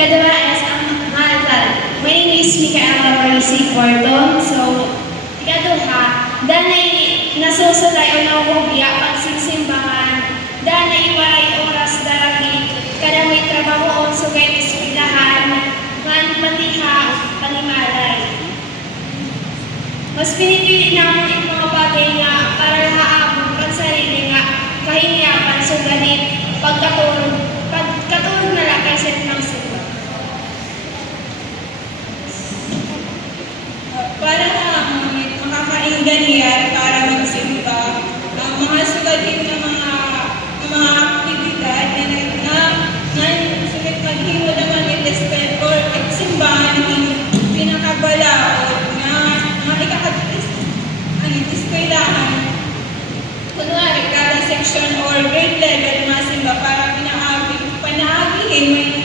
Ikadua is ang mahal. My name is Micaela Parisi Porto. So, ikaduha, danay nasusulay o nauhubya pagsisimbahan, danay waray oras daragi, kada may trabaho o sugay eskwelahan, man patiha, panimalay. Mas pinipili namin ang mga bagay nga para haabot ang sarili nga kahingyapan sugalit pagkatulog na lang kaysa ng suga. Para makakainggan niya para magsimba, ang mga sugalit na mga aktibidad na sulit maghimo naman ng dispel or simbahan ng pinakabalaod na ikakadiskwelahan. Kunwari, kada section or grade level masimba para panaabihin mo yung